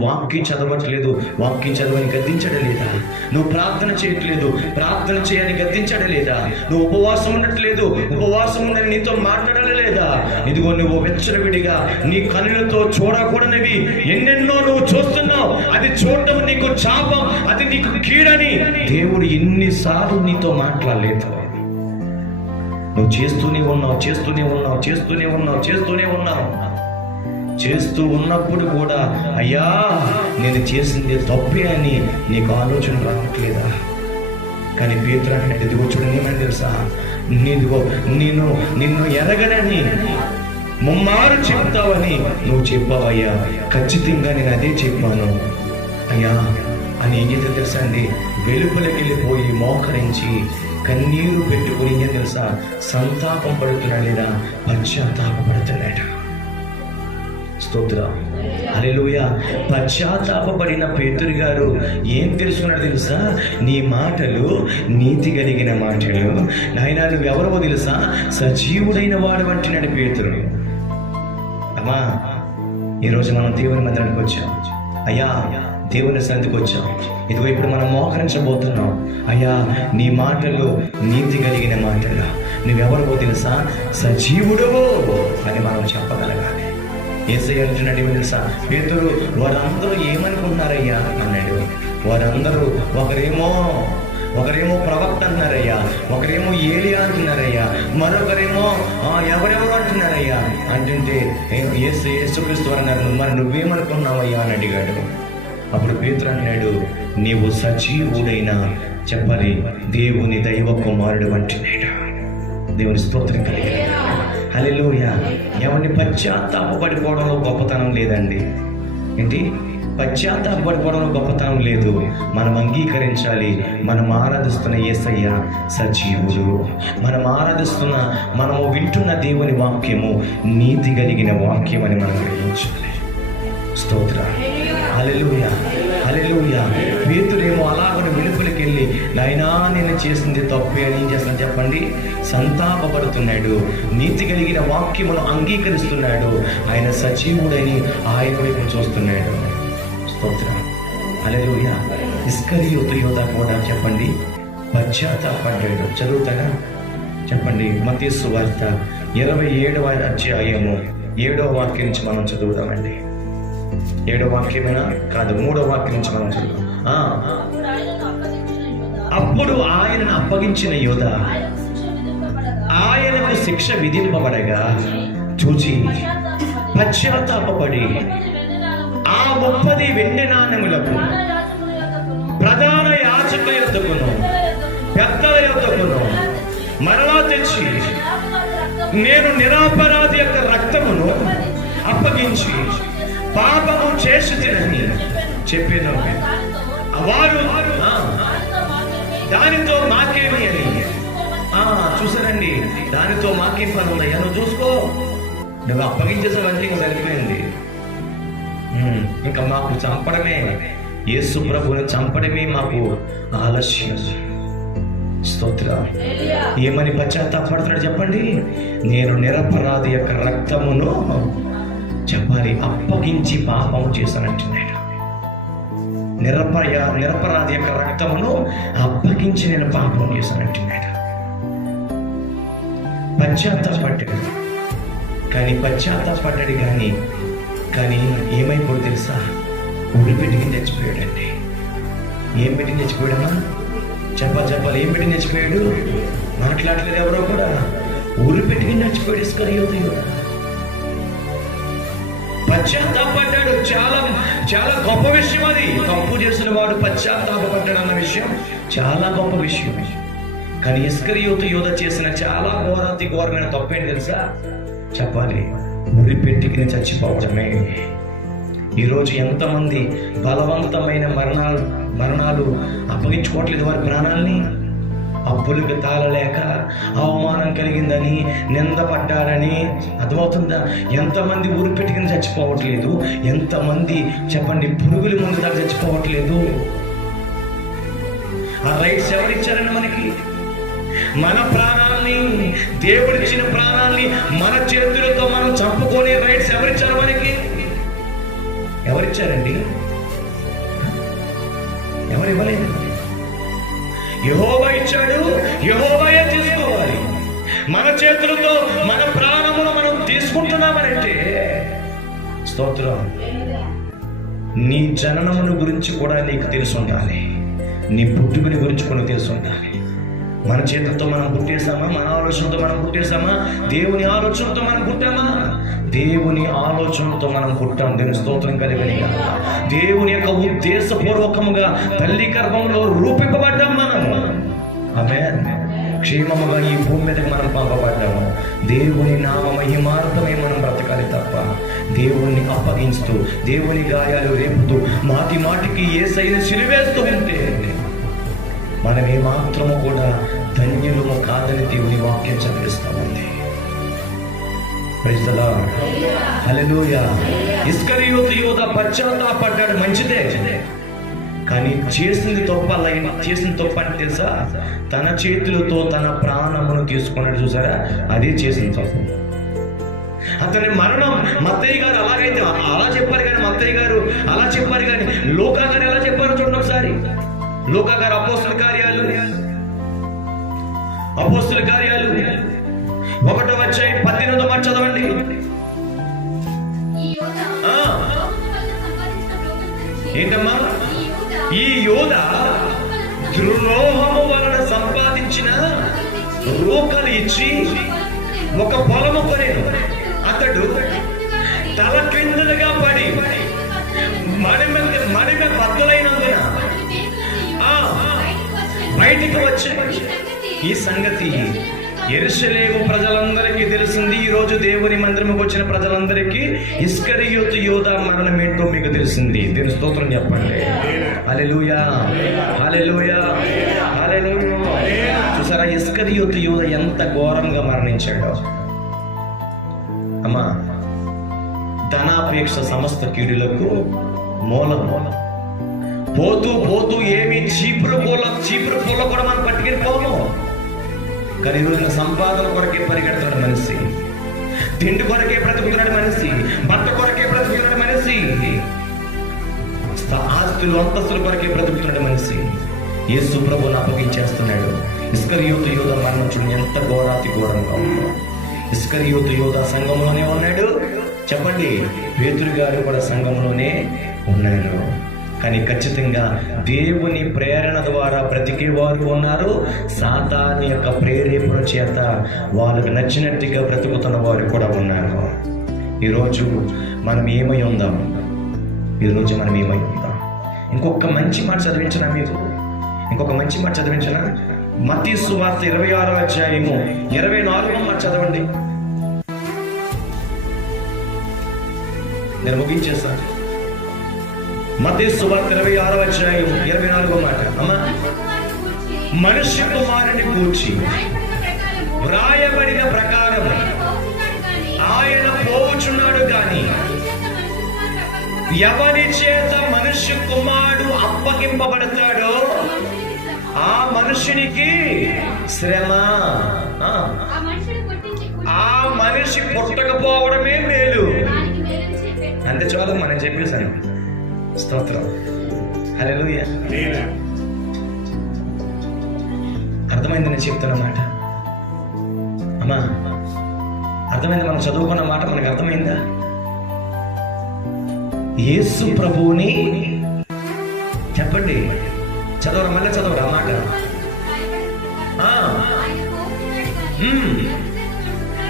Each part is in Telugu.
వాక్యం చదవట్లేదు, వాక్యం చదవని గద్దించడం లేదా? నువ్వు ప్రార్థన చేయట్లేదు, ప్రార్థన చేయని గద్దించడం లేదా? నువ్వు ఉపవాసం ఉండట్లేదు, ఉపవాసం ఉందని నీతో మాట్లాడడం లేదా? ఇదిగో నువ్వు వెచ్చరవిడిగా నీ కనులతో చూడకూడనివి ఎన్నెన్నో నువ్వు చూస్తున్నావు. అది చూడటం నీకు శాపం, అది నీకు కీడని దేవుడు ఎన్నిసార్లు నీతో మాట్లాడలేదు. నువ్వు చేస్తూనే ఉన్నావు. చేస్తూ ఉన్నప్పుడు కూడా అయ్యా నేను చేసింది తప్పే అని నీకు ఆలోచన రావట్లేదా? కానీ పేతురు అంటున్నాడు, ఇదిగో చూడండి, ఏమని తెలుసా, నిన్ను ఎరగనని ముమ్మారు చెప్తావని నువ్వు చెప్పావయ్యా, ఖచ్చితంగా నేను అదే చెప్పాను అయ్యా అని. ఏం చేస్తే తెలుసా అండి, వెలుపలికి వెళ్ళిపోయి మోకరించి కన్నీరు పెట్టుకుని ఏం తెలుసా, సంతాపం పడుతున్నాడు లేదా పశ్చాత్తాపడుతున్నాడు. స్తోత్రం, హల్లెలూయా. పశ్చాత్తాపపడిన పేతురు గారు ఏం తెలుసుకున్నాడు తెలుసా? నీ మాటలు నీతి కలిగిన మాటలు, నాయనా నువ్వెవరో తెలుసా, సజీవుడైన వాడు అంటున్నాడు పేతురు. అమ్మా, ఈరోజు మనం దేవుని మందిరానికి వచ్చాం అయ్యా, దేవుని సన్నిధికి వచ్చాం. ఇదిగో ఇప్పుడు మనం మోకరించబోతున్నాం. అయ్యా నీ మాటలు నీతి కలిగిన మాటలు, నువ్వెవరో తెలుసా, సజీవుడవో అని మనం చెప్పగలగాలి. యేసయ్య అంటున్నాడు, ఏమో తెలుసా, పేతురు వారందరూ ఏమనుకుంటున్నారయ్యా అన్నాడు. వారందరూ ఒకరేమో ప్రవక్త అంటున్నారయ్యా, ఒకరేమో ఏలియా అంటున్నారయ్యా, మరొకరేమో ఎవరెవరు అంటున్నారయ్యా అంటుంటే యేసుక్రీస్తు అన్నారు, మరి నువ్వేమనుకున్నావయ్యా అని అడిగాడు. అప్పుడు పేతురు అన్నాడు, నీవు సజీవుడైన చెప్పాలి దేవుని దైవ కుమారుడు అంటున్నాడు. దేవుని స్తోత్రం కలిగి హల్లెలూయా. ఎవరిని పశ్చాత్తాపడిపోవడంలో గొప్పతనం లేదండి. ఏంటి పశ్చాత్తాపడిపోవడంలో గొప్పతనం లేదు. మనం అంగీకరించాలి, మనం ఆరాధిస్తున్న యేసయ్య సజీవుడు, మనము వింటున్న దేవుని వాక్యము నీతి కలిగిన వాక్యం అని మనం గ్రహించాలి. స్తోత్రం, హల్లెలూయా, హల్లెలూయా. పేతురేమో అలాగని వెలుపలికి వెళ్ళి నాయనా నేను చేసింది తప్పే అని ఏం చేస్తాను చెప్పండి, సంతాపపడుతున్నాడు, నీతి కలిగిన వాక్యమును అంగీకరిస్తున్నాడు, ఆయన సజీవుడని ఆయన వైపు చూస్తున్నాడు. స్తోత్రం, హల్లెలూయా. ఇస్కరియోతు యోధ కూడా చెప్పండి పశ్చాత్తాపడ్డాడు. చదువుతారా చెప్పండి, మత్తయి సువార్త 27వ అధ్యాయము 7వ వాక్యం నుంచి మనం చదువుతామండి. 7వ వాక్యమేనా కాదు, 3వ వాక్యం నుంచి మనం చదువు. అప్పుడు ఆయనను అప్పగించిన యోధ ఆయనకు శిక్ష విధింపబడగా చూచి పశ్చాత్తాపపడి ఆ 30 వెండి నాణెములకు ప్రధాన యాజకుల యొద్దకును పెద్దల యొద్దకును మరలా తెచ్చి నేను నిరపరాధి యొక్క రక్తమును అప్పగించి పాపము చేసి తినని చెప్పాను. వారు దానితో మాకేమి అని చూసారండి, దానితో మాకేం పని ఉందయ్యా, నువ్వు చూసుకో, నువ్వు అప్పగించేసావంటే ఇంకా సరిపోయింది. ఇంకా మాకు చంపడమే, యేసు ప్రభువుని చంపడమే మాకు ఆలస్యం. స్తోత్రం. ఏమని పశ్చాత్తాపడుతున్నాడు చెప్పండి, నేను నిరపరాధి యొక్క రక్తమును చెప్పాలి అప్పగించి పాపం చేశానంటున్నాడు. నిరపరాధి యొక్క రక్తమును అప్పగించి నేను పాపం చేశానంటున్నాడు. పశ్చాత్తాపడ్డాడు, కానీ ఏమైపోడు తెలుసా, ఊరి పెట్టుకుని చచ్చిపోయాడండి. ఏం పెట్టి చచ్చిపోయాడమ్మా చెప్పాలి, ఏం పెట్టి చచ్చిపోయాడు? మాట్లాడలేదు ఎవరో కూడా, ఊరి పెట్టుకుని చచ్చిపోయాడు ఇస్కరియోతు యోధ. పశ్చాత్తాపడ్డాడు. చాలా చాలా గొప్ప విషయం అది. తప్పు చేసిన వాడు పశ్చాత్తాపడ్డాడు అన్న విషయం చాలా గొప్ప విషయం. కానీ ఇస్కరియోతు యోధ చేసిన చాలా ఘోరమైన తప్పు ఏంటి తెలుసా చెప్పాలి, ఉరి పెట్టుకుని చచ్చిపోవడమే. ఈరోజు ఎంతమంది బలవంతమైన మరణాలు అప్పగించుకోవట్లేదు వారి ప్రాణాలని. అప్పులకు తాళలేక అవమానం కలిగిందని నిందపడ్డారని, అర్థమవుతుందా? ఎంతమంది ఊరు పెట్టుకుని చచ్చిపోవట్లేదు, ఎంతమంది చెప్పండి పురుగుల ముందు దాకా చచ్చిపోవట్లేదు. ఆ రైట్స్ ఎవరిచ్చారండి మనకి? మన ప్రాణాలని, దేవుడిచ్చిన ప్రాణాలని మన చేతులతో మనం చంపుకునే రైట్స్ ఎవరిచ్చారు మనకి? ఎవరిచ్చారండి? ఎవరు ఇవ్వలేదు. యెహోవా ఇచ్చాడు, యెహోవాయే తీసుకోవాలి. మన చేతులతో మన ప్రాణమును మనం తీసుకుంటున్నామనంటే స్తోత్రం. నీ జననమును గురించి కూడా నీకు తెలిసి ఉండాలి, నీ పుట్టుకుని గురించి కూడా తెలిసి ఉండాలి. మన చేతులతో మనం పుట్టేశామా? మన ఆలోచనతో మనం పుట్టేశామా? దేవుని ఆలోచనతో మనం పుట్టామా? దేవుని ఆలోచనతో మనం పుట్టాం. దీని స్తోత్రం కలిగిన దేవుని యొక్క ఉద్దేశపూర్వకముగా తల్లి గర్భంలో రూపింపబడ్డాం మనము. ఆమేన్. క్షేమముగా ఈ భూమి మీదకి మనం పంపబడ్డాము. దేవుని నామ మహిమార్థమే మనం బ్రతకాలి తప్ప దేవుణ్ణి అప్పగించుతూ, దేవుని గాయాలు రేపుతూ, మాటి మాటికి యేసయ్యను సిలువేస్తూ ఉంటే మనం ఏమాత్రము కూడా ధన్యులము కాదని దేవుని వాక్యం చదివిస్తా ఉంది. Praise the Lord. హల్లెలూయా. ఇస్కరియోతు యూద పశ్చాత్తాపడ్డాడు, మంచిదే. కానీ చేసింది తప్పు అంటే తెలుసా? తన చేతులతో తన ప్రాణమును తీసుకున్నాడు. చూసారా? అదే చేసిన తప్పు. అతని మరణం మత్తయ్య గారు అలాగైతే అలా చెప్పారు, కానీ మత్తయ్య గారు అలా చెప్పారు, కానీ లూకా గారు ఎలా చెప్పారు చూడండి ఒకసారి. లూకా గారు అపోస్తుల కార్యాలు 1వ అధ్యాయం 18వ మాట చదవండి. ఏంటమ్మా? ఈ యూద ద్రోహము వలన సంపాదించిన రూకలు ఇచ్చి ఒక పొలము కొనేను. అతడు తల క్రిందలుగా పడి మడిమ బద్దలైనందున బయటికి వచ్చాడు. ఈ సంగతి యెరూషలేము ప్రజలందరికీ తెలిసింది. ఈ రోజు దేవుని మందిరముకు వచ్చిన ప్రజలందరికీ ఇస్కరియోతు యూద మరణం ఏంటో మీకు తెలిసింది. దీని స్తోత్రం చెప్పండి. హల్లెలూయా, హల్లెలూయా, హల్లెలూయా. చూసారా ఇస్కరియోతు యూద ఎంత ఘోరంగా మరణించాడో. అమ్మా, ధనాపేక్ష సమస్త కీడులకు మూలం. పోతూ పోతూ ఏమి చీపురు పూల కూడా మనం పట్టుకెళ్ళిపోము. కానీ ఈ రోజున సంపాదన కొరకే పరిగెడుతున్నాడు మనిషి, తిండి కొరకే బ్రతుకుతున్నాడు మనిషి, బట్ట కొరకే బ్రతుకుతున్నాడు మనిషి, ఆస్తులు అంతస్తుల కొరకే బ్రతుకుతున్నాడు మనిషి. యేసు ప్రభువును అప్పగించేస్తున్నాడు. ఇస్కరియోతు యూద మరణం చూడండి ఎంత ఘోరాతి ఘోరంగా ఉందో. ఇస్కరియోతు యూద సంఘంలోనే ఉన్నాడు. చెప్పండి, పేతురు గారు కూడా సంఘంలోనే ఉన్నాడు. కానీ ఖచ్చితంగా దేవుని ప్రేరణ ద్వారా బ్రతికేవారు ఉన్నారు. సాతాను యొక్క ప్రేరేపణ చేత వాళ్ళకు నచ్చినట్టుగా బ్రతుకుతున్న వారు కూడా ఉన్నారు. ఈరోజు మనం ఏమై ఉందాం? ఇంకొక మంచి మాట చదివించనా మీకు? మత్తయి సువార్త 26వ అధ్యాయము 24వ మాట చదవండి. నేను ముగించేస్తాను. మత్తయి సువార్త 26వ అధ్యాయం 24వ మాట. అమ్మా, మనుష్య కుమారుని గూర్చి వ్రాయబడిన ప్రకారం ఆయన పోవుచున్నాడు, కానీ ఎవరి చేత మనుష్య కుమారుడు అప్పగింపబడతాడో ఆ మనుషునికి శ్రమ. ఆ మనిషి పుట్టకపోవడమే మేలు. అంతే చాలు, మనం చెప్పేశాను. స్తోత్రం. హల్లెలూయా. అర్థమైంది నేను చెప్తున్న మాట? అమ్మా, అర్థమైంది? మనం చదువుకున్న మాట మనకు అర్థమైందా? యేసు ప్రభువుని చెప్పండి, చదవరా, మళ్ళీ చదవరా మాట.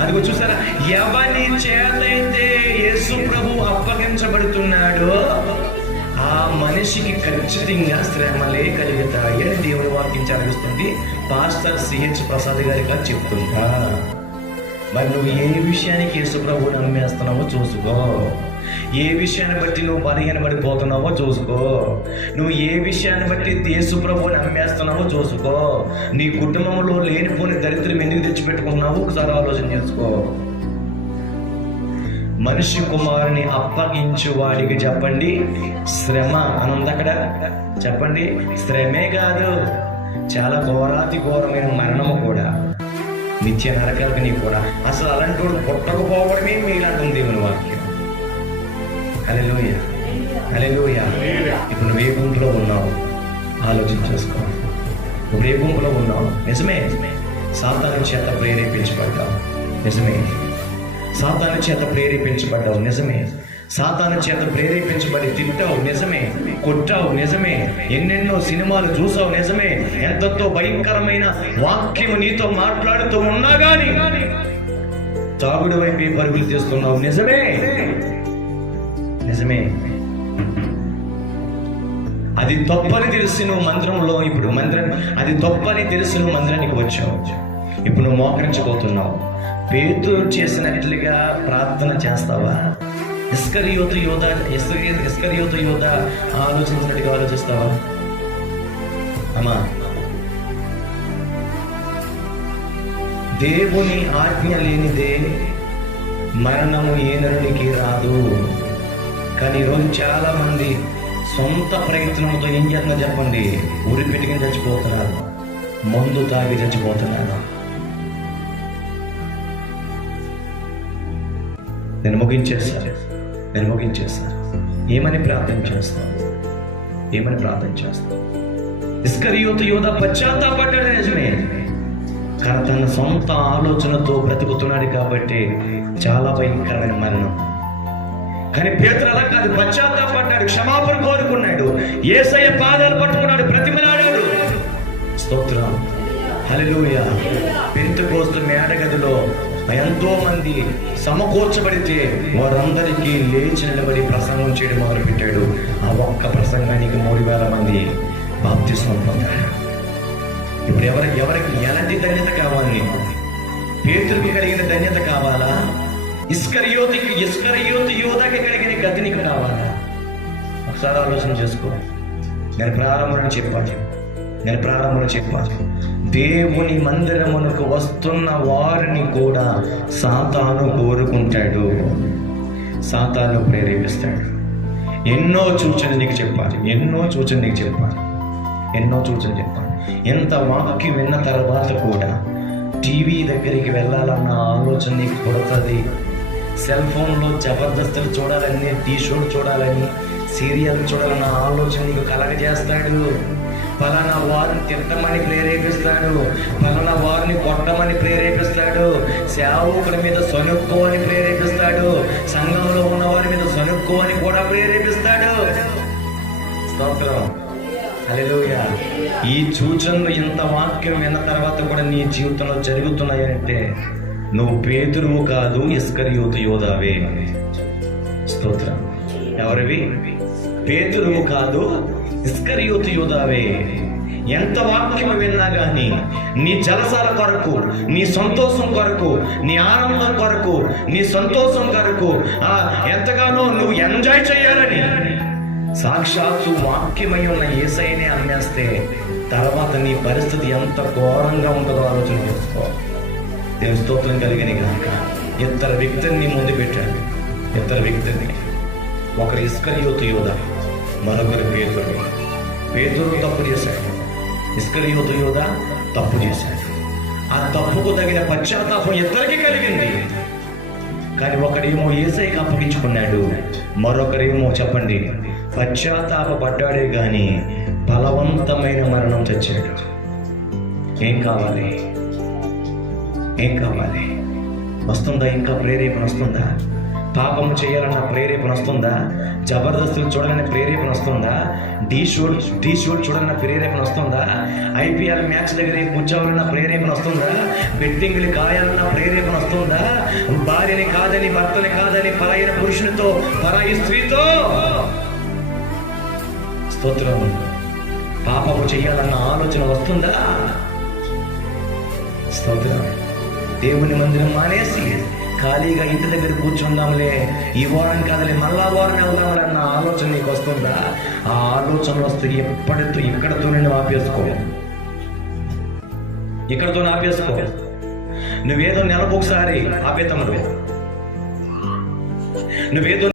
అదిగో చూసారా, ఎవరి చేతైతే యేసు ప్రభు అప్పగించబడుతున్నాడో ఆ మనిషికి ఖచ్చితంగా శ్రమలే కలుగుతాయి అని దేవుని వాక్యం చదివిస్తుంది. పాస్టర్ సిహెచ్ ప్రసాద్ గారిగా చెప్తుంటా. మరి నువ్వు ఏ విషయానికి యేసు ప్రభువు నమ్మేస్తున్నావో చూసుకో. ఏ విషయాన్ని బట్టి నువ్వు బలహీనపడిపోతున్నావో చూసుకో. నువ్వు ఏ విషయాన్ని బట్టి యేసు ప్రభువుని నమ్మేస్తున్నావో చూసుకో. నీ కుటుంబంలో లేనిపోని దరిద్రం ఎందుకు తెచ్చిపెట్టుకున్నావో ఒకసారి ఆలోచన చేసుకో. మనిషి కుమారుని అప్పగించు వాడికి చెప్పండి శ్రమ అని ఉంది అక్కడ. చెప్పండి, శ్రమే కాదు, చాలా ఘోరాతి ఘోరమైన మరణము కూడా, నిత్య నరకాగ్ని కూడా. అసలు అలాంటి వాడు పుట్టకపోవడమే మీరంటుంది దేవుని వాక్యం. హల్లెలూయా. హల్లెలూయా. ఇప్పుడు నువ్వు ఏ గుంపులో ఉన్నావు ఆలోచన చేసుకో. నువ్వు ఏ గుంపులో ఉన్నావు? నిజమే, సాతాను చేత ప్రేరేపించబడ్డావు. నిజమే, సాతాను చేత ప్రేరేపించబడ్డావు. నిజమే, సాతాను చేత ప్రేరేపించబడి తిట్టావు. నిజమే, కొట్టావు. నిజమే, ఎన్నెన్నో సినిమాలు చూసావు. నిజమే, ఎంతో భయంకరమైన వాక్యం నీతో మాట్లాడుతూ ఉన్నా గాని తాగుడు వైపు పరుగులు చేస్తున్నావు. నిజమే, నిజమే. అది తప్పని తెలిసి నువ్వు మందిరంలో ఇప్పుడు అది తప్పని తెలిసి నువ్వు మందిరానికి వచ్చావు. ఇప్పుడు నువ్వు మోకరించబోతున్నావు. పేతురు చేసినట్లుగా ప్రార్థన చేస్తావా? ఇస్కరియోతు యోధ ఆలోచించినట్టుగా ఆలోచిస్తావా? అమ్మా, దేవుని ఆజ్ఞ లేనిదే మరణము ఏ నరునికి రాదు. కానీ ఈరోజు చాలా మంది సొంత ప్రయత్నంతో ఏం చేస్తున్నా చెప్పండి, ఊరి పెట్టుకుని చచ్చిపోతున్నారు, మందు తాగి చచ్చిపోతున్నారు. నేను ముగించేస్తాను. ఏమని ప్రార్థన చేస్తాను? ఇస్కరియోతు యోధ పశ్చాత్తాపడ్డాడు. నిజమే, కానీ తన సొంత ఆలోచనతో బ్రతుకుతున్నాడు కాబట్టి చాలా భయంకరమైన మరణం. కానీ పేతురు అలా కాదు, పశ్చాత్తాపడ్డాడు, క్షమాపణ కోరుకున్నాడు, యేసయ్య పాదాలు పట్టుకున్నాడు, బ్రతిమలాడాడు. స్తోత్రం, హల్లెలూయా. పెంతెకోస్తు మేడగదిలో ఎంతో మంది సమకూర్చబడితే వారందరికీ లేచి నిలబడి ప్రసంగం చేయడం మొదలుపెట్టాడు. ఆ ఒక్క ప్రసంగానికి 3,000 మంది బాప్తిస్మం పొందారు. ఇప్పుడు ఎవరికి ఎలాంటి ధన్యత కావాలి నీకు? పేతురుకి కలిగిన ధన్యత కావాలా? ఇస్కరియోతు యోధాకి కలిగిన గతి నీకు కావాలా? ఒకసారి ఆలోచన చేసుకో. నేను ప్రారంభంలో చెప్పాను, దేవుని మందిరమునకు వస్తున్న వారిని కూడా సాతాను కోరుకుంటాడు, సాతాను ప్రేరేపిస్తాడు. ఎన్నో సూచనలు నీకు చెప్పాలి. ఎంత వాక్యం విన్న తర్వాత కూడా టీవీ దగ్గరికి వెళ్ళాలన్న ఆలోచన నీకు పుడుతుంది. సెల్ ఫోన్లో జబర్దస్తులు చూడాలని, టీ షోలు చూడాలని, సీరియల్ చూడాలన్న ఆలోచన నీకు కలగజేస్తాడు. ఫలానా వారిని తిట్టమని ప్రేరేపిస్తాడు, ఫలానా వారిని కొట్టమని ప్రేరేపిస్తాడు, సేవకుడి మీద సొనుక్కో అని ప్రేరేపిస్తాడు, సంఘంలో ఉన్న వారి మీద సొనుక్కో అని కూడా ప్రేరేపిస్తాడు. స్తోత్రం, హల్లెలూయా. ఈ సూచనలు ఇంత వాక్యం విన్న తర్వాత కూడా నీ జీవితంలో జరుగుతున్నాయంటే నువ్వు పేతురువు కాదు, ఇస్కరియోతు యోధావే. స్తోత్రం. ఎవరివి? పేతురువు కాదు, ఇస్కరియోతు యోధావే. ఎంత వాక్యం విన్నా కానీ నీ జలసాల కొరకు, నీ సంతోషం కొరకు, నీ ఆనందం కొరకు, నీ సంతోషం కొరకు ఎంతగానో నువ్వు ఎంజాయ్ చేయాలని సాక్షాత్తు వాక్యమై ఉన్న యేసయ్యనే అమ్మేస్తే తర్వాత నీ పరిస్థితి ఎంత ఘోరంగా ఉంటుందో ఆలోచన చేసుకో. దేవుని స్తోత్రం కలిగిన కనుక ఇద్దరు వ్యక్తుల్ని ముందు పెట్టాడు. ఒకరు ఇస్కరియోతు యోధ, మరొకరు పేతురు తప్పు చేశాడు, ఇస్కరియోతు యోధ తప్పు చేశాడు. ఆ తప్పుకు తగిన పశ్చాత్తాపం ఇద్దరికి కలిగింది. కానీ ఒకడేమో యేసయ్యకి అప్పగించుకున్నాడు, మరొకరేమో చెప్పండి పశ్చాత్తాపడ్డాడే గాని బలవంతమైన మరణం చచ్చాడు. ఏం కావాలి? వస్తుందా? ఇంకా ప్రేరేపణ వస్తుందా? పాపము చేయాలన్న ప్రేరేపణ వస్తుందా? జబర్దస్తులు చూడాలనే ప్రేరేపణ వస్తుందా? టీ షోట్ చూడాలన్న ప్రేరేపణ వస్తుందా? IPL మ్యాచ్ దగ్గర కూర్చోవాలన్న ప్రేరేపణ వస్తుందా? బెట్టింగ్లు కాయాలన్న ప్రేరేపణ వస్తుందా? భార్యని కాదని, భర్తని కాదని, పరాయిన పురుషునితో, పరాయి స్త్రీతో స్తోత్రం పాపము చేయాలన్న ఆలోచన వస్తుందా? స్తోత్రం. దేవుని మందిరం మానేసి ఖాళీగా ఇంటి దగ్గర కూర్చుందాంలే, ఈ వారం కాదులే మళ్ళా వారం వెళ్దామన్న ఆలోచన నీకు వస్తుందా? ఆ ఆలోచన వస్తే ఇక్కడతోనే ఆపేసుకో. నువ్వేదో నెలకు ఒకసారి ఆపేతమ్ముడు, నువ్వేదో